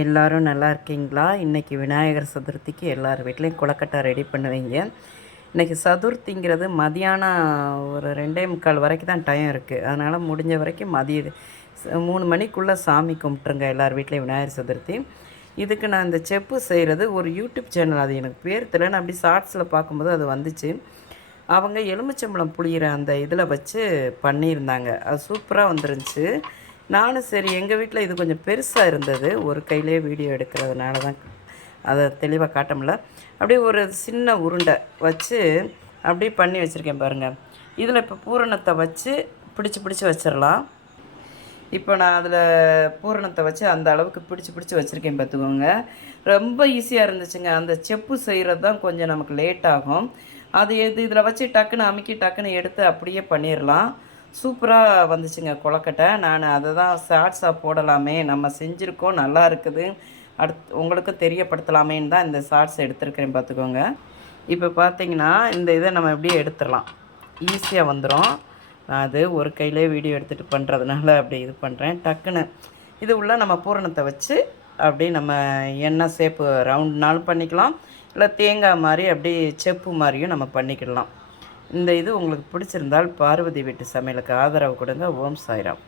எல்லோரும் நல்லா இருக்கீங்களா? இன்றைக்கி விநாயகர் சதுர்த்திக்கு எல்லார் வீட்லேயும் கொழுக்கட்டை ரெடி பண்ணுவீங்க. இன்றைக்கி சதுர்த்திங்கிறது மதியானம் ஒரு 2:45 வரைக்கும் தான் டைம் இருக்குது. அதனால் முடிஞ்ச வரைக்கும் 3 மணிக்குள்ளே சாமி கும்பிட்ருங்க எல்லார் வீட்லேயும் விநாயகர் சதுர்த்தி. இதுக்கு நான் இந்த செப்பு செய்கிறது ஒரு யூடியூப் சேனல், அது எனக்கு பேர் தெரியல, நான் அப்படி ஷார்ட்ஸில் பார்க்கும்போது அது வந்துச்சு. அவங்க எலுமிச்சம்பழம் புளிகிற அந்த இதில் வச்சு பண்ணியிருந்தாங்க. அது சூப்பராக வந்துருந்துச்சு. நானும் சரி, எங்கள் வீட்டில் இது கொஞ்சம் பெருசாக இருந்தது, ஒரு கையிலே வீடியோ எடுக்கிறதுனால தான் அதை தெளிவாக காட்ட முடியல. அப்படியே ஒரு சின்ன உருண்டை வச்சு அப்படியே பண்ணி வச்சுருக்கேன் பாருங்கள். இதில் இப்போ பூரணத்தை வச்சு பிடிச்சி வச்சிடலாம். இப்போ நான் அதில் பூரணத்தை வச்சு அந்த அளவுக்கு பிடிச்சி வச்சுருக்கேன் பார்த்துக்கோங்க. ரொம்ப ஈஸியாக இருந்துச்சுங்க. அந்த செப்பு செய்கிறது தான் கொஞ்சம் நமக்கு லேட் ஆகும். அது இதில் வச்சு டக்குன்னு அமுக்கி டக்குன்னு எடுத்து அப்படியே பண்ணிடலாம். சூப்பராக வந்துச்சுங்க கொழுக்கட்டை. நான் அதை தான் ஷார்ட்ஸாக போடலாமே, நம்ம செஞ்சுருக்கோம், நல்லா இருக்குது, உங்களுக்கு தெரியப்படுத்தலாமேன்னு தான் இந்த ஷார்ட்ஸ் எடுத்துருக்கிறேன் பார்த்துக்கோங்க. இப்போ பார்த்தீங்கன்னா இந்த இதை நம்ம எப்படியே எடுத்துடலாம், ஈஸியாக வந்துடும். நான் அது ஒரு கையிலே வீடியோ எடுத்துகிட்டு பண்ணுறதுனால அப்படி இது பண்ணுறேன். டக்குன்னு இது உள்ள நம்ம பூரணத்தை வச்சு அப்படி நம்ம எண்ணெய் சேப்பு ரவுண்ட்னாலும் பண்ணிக்கலாம், இல்லை தேங்காய் மாதிரி அப்படி செப்பு மாதிரியும் நம்ம பண்ணிக்கிடலாம். இந்த இது உங்களுக்கு பிடிச்சிருந்தால் பார்வதி வீட்டு சமையலுக்கு ஆதரவு கொடுங்க. ஓம் சாய்ராம்.